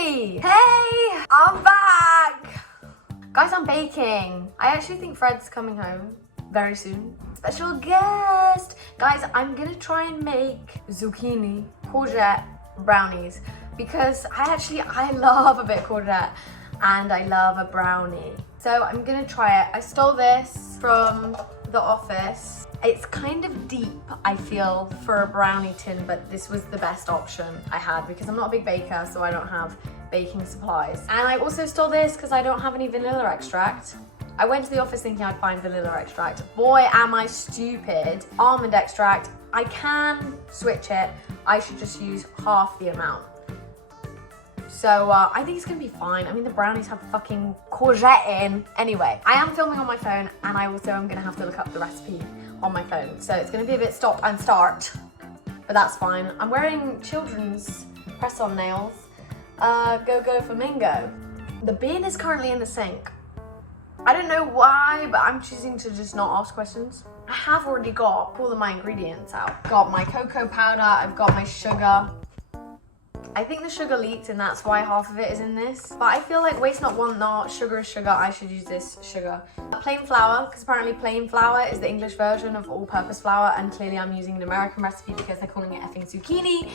me! Hey! I'm back! Guys, I'm baking. I actually think Fred's coming home very soon. Special guest! Guys, I'm gonna try and make zucchini, courgette brownies because I love a bit of courgette and I love a brownie. So I'm gonna try it. I stole this from the office. It's kind of deep, I feel, for a brownie tin, but this was the best option I had because I'm not a big baker, so I don't have baking supplies. And I also stole this because I don't have any vanilla extract. I went to the office thinking I'd find vanilla extract. Boy, am I stupid. Almond extract, I can switch it. I should just use half the amount. So I think it's gonna be fine. I mean, the brownies have fucking courgette in. Anyway, I am filming on my phone and I also am gonna have to look up the recipe on my phone. So it's gonna be a bit stop and start, but that's fine. I'm wearing children's press-on nails. Go Flamingo. The bin is currently in the sink. I don't know why, but I'm choosing to just not ask questions. I have already got all of my ingredients out. Got my cocoa powder, I've got my sugar. I think the sugar leaked and that's why half of it is in this. But I feel like waste not, want not, sugar is sugar, I should use this sugar. Plain flour, because apparently plain flour is the English version of all-purpose flour, and clearly I'm using an American recipe because they're calling it effing zucchini.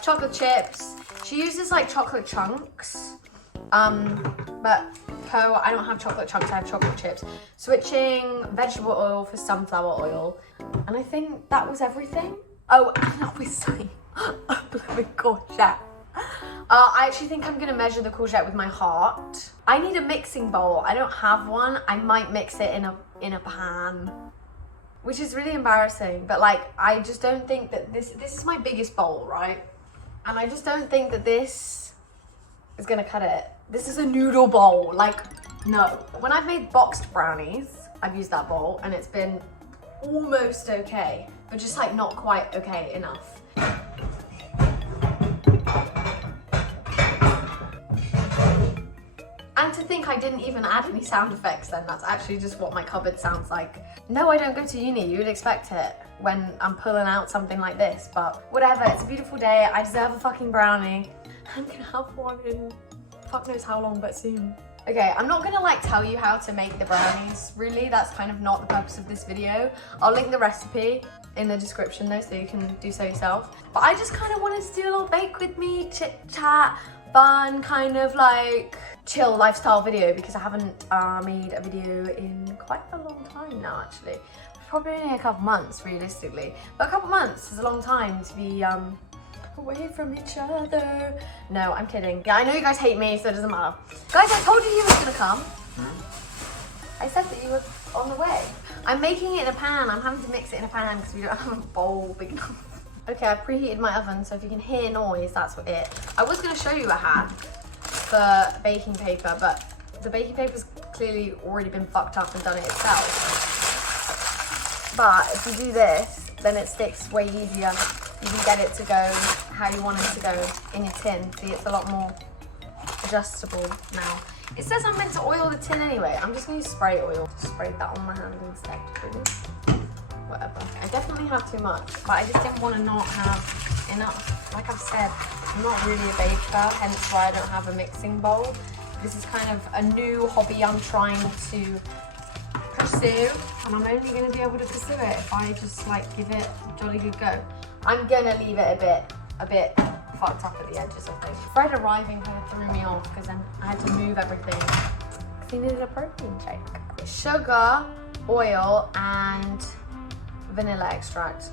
Chocolate chips. She uses like chocolate chunks. But I don't have chocolate chunks, I have chocolate chips. Switching vegetable oil for sunflower oil. And I think that was everything. Oh, and obviously, a blooming courgette. I actually think I'm gonna measure the courgette with my heart. I need a mixing bowl. I don't have one. I might mix it in a pan, which is really embarrassing. But like, I just don't think that this is my biggest bowl, right? And I just don't think that this is gonna cut it. This is a noodle bowl, like, no. When I've made boxed brownies, I've used that bowl and it's been almost okay, but just like not quite okay enough. And to think I didn't even add any sound effects then, that's actually just what my cupboard sounds like. No, I don't go to uni, you'd expect it when I'm pulling out something like this, but whatever, it's a beautiful day, I deserve a fucking brownie. I'm gonna have one in fuck knows how long, but soon. Okay, I'm not gonna like tell you how to make the brownies, really, that's kind of not the purpose of this video. I'll link the recipe in the description though, so you can do so yourself. But I just kind of wanted to do a little bake with me, chit chat, fun, kind of like chill lifestyle video because I haven't made a video in quite a long time now actually. Probably only a couple months realistically, but a couple months is a long time to be away from each other. No, I'm kidding. Yeah, I know you guys hate me, so it doesn't matter. Guys, I told you you was gonna come. I said that you were on the way. I'm making it in a pan. I'm having to mix it in a pan because we don't have a bowl big enough. Okay, I've preheated my oven, so if you can hear noise, that's what it. I was gonna show you a hack for baking paper, but the baking paper's clearly already been fucked up and done it itself. But if you do this, then it sticks way easier. You can get it to go how you want it to go in your tin. See, it's a lot more adjustable now. It says I'm meant to oil the tin anyway. I'm just gonna use spray oil. Spray that on my hand instead, really. Whatever. I definitely have too much, but I just didn't want to not have enough. Like I've said, I'm not really a baker, hence why I don't have a mixing bowl. This is kind of a new hobby I'm trying to pursue, and I'm only going to be able to pursue it if I just like give it a jolly good go. I'm gonna leave it a bit fucked up at the edges, I think. Fred arriving kind of threw me off because then I had to move everything because he needed a protein shake. Sugar, oil, and vanilla extract,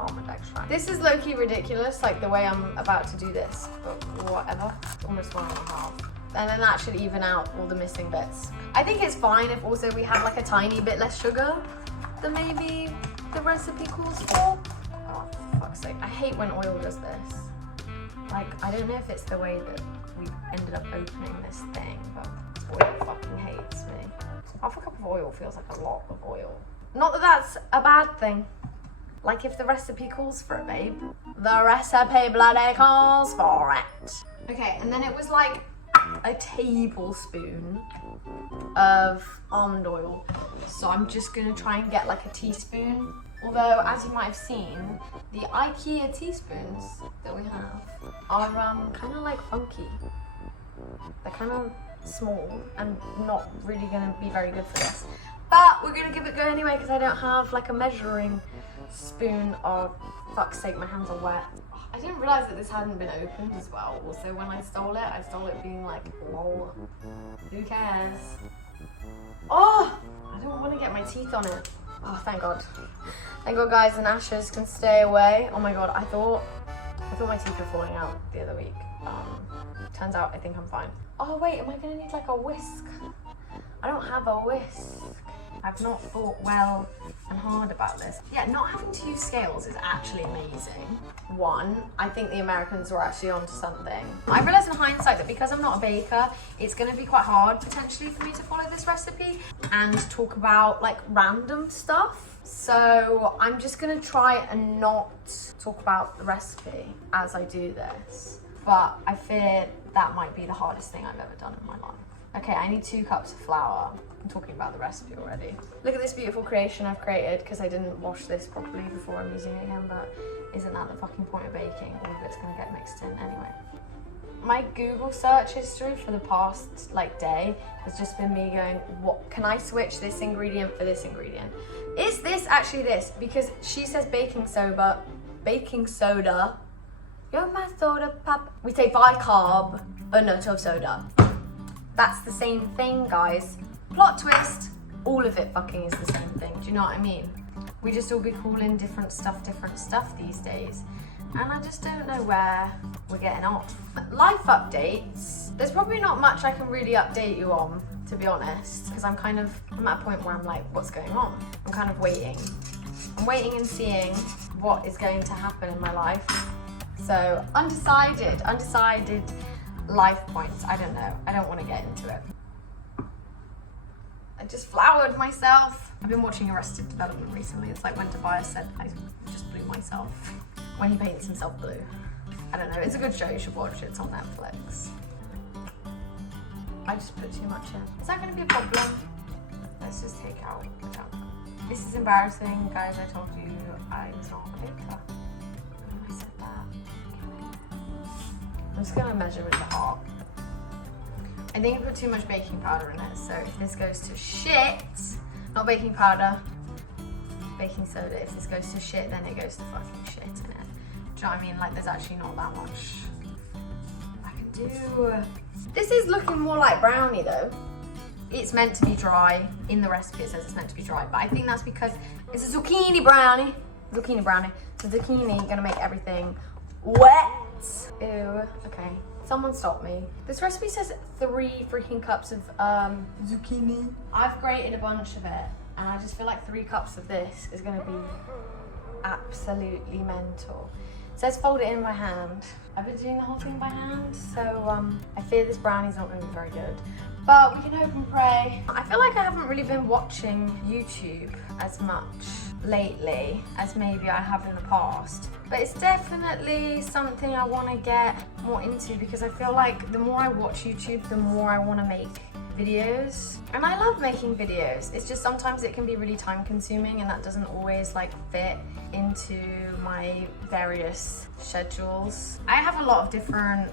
almond extract. This is low-key ridiculous, like the way I'm about to do this, but whatever. Almost 1.5. And then that should even out all the missing bits. I think it's fine if also we have like a tiny bit less sugar than maybe the recipe calls for. Oh, for fuck's sake. I hate when oil does this. Like, I don't know if it's the way that we ended up opening this thing, but oil fucking hates me. Half a cup of oil feels like a lot of oil. Not that that's a bad thing. Like if the recipe calls for it, babe. The recipe bloody calls for it. Okay, and then it was like a tablespoon of almond oil. So I'm just gonna try and get like a teaspoon Although, as you might have seen, the IKEA teaspoons that we have are kind of like funky. They're kind of small and not really going to be very good for this. But we're going to give it a go anyway because I don't have like a measuring spoon. Oh, fuck's sake, my hands are wet. I didn't realise that this hadn't been opened as well. Also, when I stole it being like, lol, who cares? Oh, I don't want to get my teeth on it. Oh, thank God. Thank God, guys, and ashes can stay away. Oh my God, I thought my teeth were falling out the other week. Turns out I think I'm fine. Oh wait, am I gonna need like a whisk? I don't have a whisk. I've not thought well and hard about this. Yeah, not having to use scales is actually amazing. One, I think the Americans were actually onto something. I realized in hindsight that because I'm not a baker, it's gonna be quite hard potentially for me to follow this recipe and talk about like random stuff. So I'm just gonna try and not talk about the recipe as I do this. But I fear that might be the hardest thing I've ever done in my life. Okay, I need 2 cups of flour. I'm talking about the recipe already. Look at this beautiful creation I've created because I didn't wash this properly before I'm using it again, but isn't that the fucking point of baking? All of it's gonna get mixed in anyway. My Google search history for the past like day has just been me going, what can I switch this ingredient for this ingredient? Is this actually this? Because she says baking soda. You're my soda pop. We say bicarb, a nut of soda. That's the same thing, guys. Plot twist, all of it fucking is the same thing. Do you know what I mean? We just all be calling different stuff these days. And I just don't know where we're getting off. Life updates. There's probably not much I can really update you on, to be honest, because I'm at a point where I'm like, what's going on? I'm kind of waiting. I'm waiting and seeing what is going to happen in my life. So undecided life points. I don't know. I don't want to get into it. I just floured myself. I've been watching Arrested Development recently. It's like when Tobias said I just blew myself when he paints himself blue. I don't know. It's a good show. You should watch it. It's on Netflix. I just put too much in. Is that going to be a problem? Let's just take out the chunk. This is embarrassing, guys. I told you I was not a baker. I said that. I'm just gonna measure with the heart. I think I put too much baking powder in it, so if this goes to shit, not baking powder, baking soda, if this goes to shit, then it goes to fucking shit in it. Do you know what I mean? Like, there's actually not that much I can do. This is looking more like brownie though. It's meant to be dry. In the recipe it says it's meant to be dry, but I think that's because it's a zucchini brownie. Zucchini brownie. So zucchini gonna make everything wet. Ew, okay. Someone stop me. This recipe says 3 freaking cups of zucchini. I've grated a bunch of it, and I just feel like 3 cups of this is gonna be absolutely mental. It says fold it in by hand. I've been doing the whole thing by hand, so I fear this brownie's not gonna be very good. But we can hope and pray. I feel like I haven't really been watching YouTube as much lately as maybe I have in the past. But it's definitely something I want to get more into because I feel like the more I watch YouTube, the more I want to make videos. And I love making videos. It's just sometimes it can be really time consuming and that doesn't always like fit into my various schedules. I have a lot of different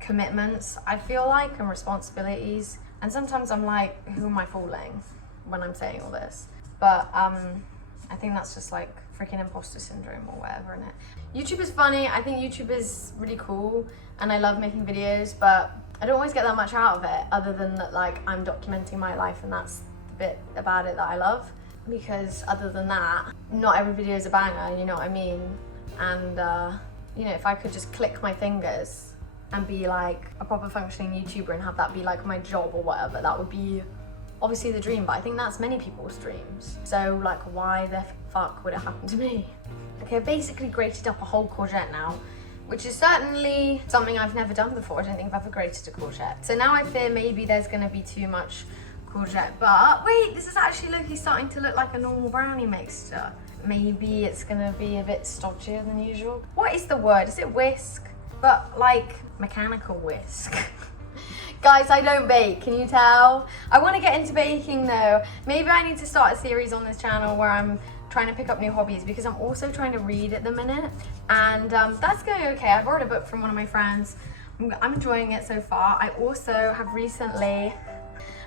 commitments, I feel like, and responsibilities. And sometimes I'm like, who am I fooling when I'm saying all this? But I think that's just like freaking imposter syndrome or whatever, innit? YouTube is funny. I think YouTube is really cool and I love making videos, but I don't always get that much out of it other than that like I'm documenting my life and that's the bit about it that I love. Because other than that, not every video is a banger, you know what I mean? And you know, if I could just click my fingers and be like a proper functioning YouTuber and have that be like my job or whatever, that would be obviously the dream, but I think that's many people's dreams. So like, why the fuck would it happen to me? Okay, I basically grated up a whole courgette now, which is certainly something I've never done before. I don't think I've ever grated a courgette. So now I fear maybe there's gonna be too much courgette, but wait, this is actually starting to look like a normal brownie mixture. Maybe it's gonna be a bit stodgier than usual. What is the word? Is it whisk? But like mechanical whisk. Guys, I don't bake, can you tell? I want to get into baking though. Maybe I need to start a series on this channel where I'm trying to pick up new hobbies because I'm also trying to read at the minute, and that's going okay. I borrowed a book from one of my friends. I'm enjoying it so far. I also have recently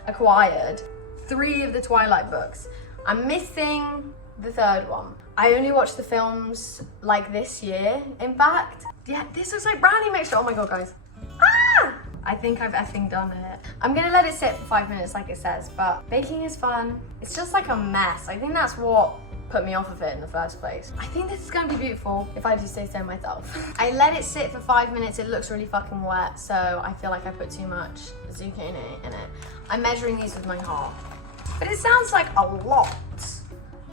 acquired 3 of the Twilight books. I'm missing the 3rd one. I only watched the films like this year, in fact. Yeah, this looks like brownie mixture. Oh my god, guys. Ah! I think I've effing done it. I'm gonna let it sit for 5 minutes like it says, but baking is fun. It's just like a mess. I think that's what put me off of it in the first place. I think this is gonna be beautiful if I do say so myself. I let it sit for 5 minutes. It looks really fucking wet, so I feel like I put too much zucchini in it. I'm measuring these with my heart. But it sounds like a lot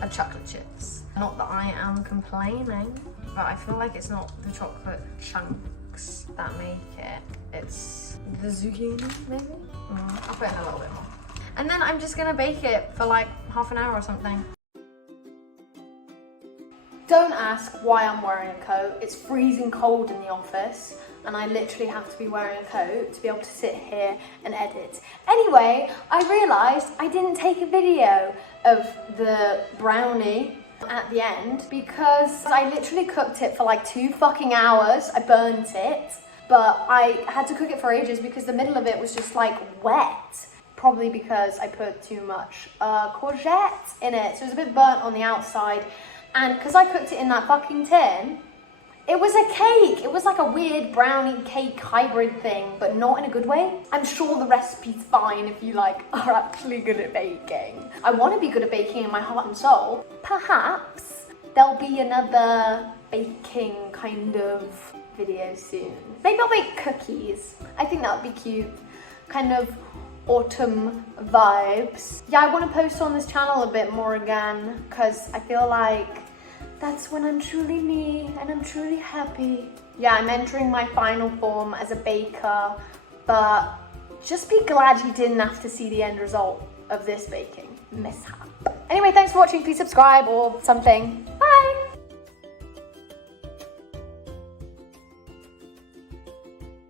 of chocolate chips. Not that I am complaining, but I feel like it's not the chocolate chunks that make it. It's the zucchini, maybe? I'll put in a little bit more. And then I'm just gonna bake it for like half an hour or something. Don't ask why I'm wearing a coat. It's freezing cold in the office, and I literally have to be wearing a coat to be able to sit here and edit. Anyway, I realised I didn't take a video of the brownie at the end because I literally cooked it for like 2 fucking hours. I burnt it, but I had to cook it for ages because the middle of it was just like wet. Probably because I put too much courgette in it, so it was a bit burnt on the outside. And because I cooked it in that fucking tin, it was a cake. It was like a weird brownie cake hybrid thing, but not in a good way. I'm sure the recipe's fine if you like are actually good at baking. I want to be good at baking in my heart and soul. Perhaps there'll be another baking kind of video soon. Maybe I'll bake cookies. I think that would be cute. Kind of autumn vibes. Yeah, I want to post on this channel a bit more again because I feel like that's when I'm truly me and I'm truly happy. Yeah, I'm entering my final form as a baker, but just be glad you didn't have to see the end result of this baking mishap. Anyway, thanks for watching. Please subscribe or something.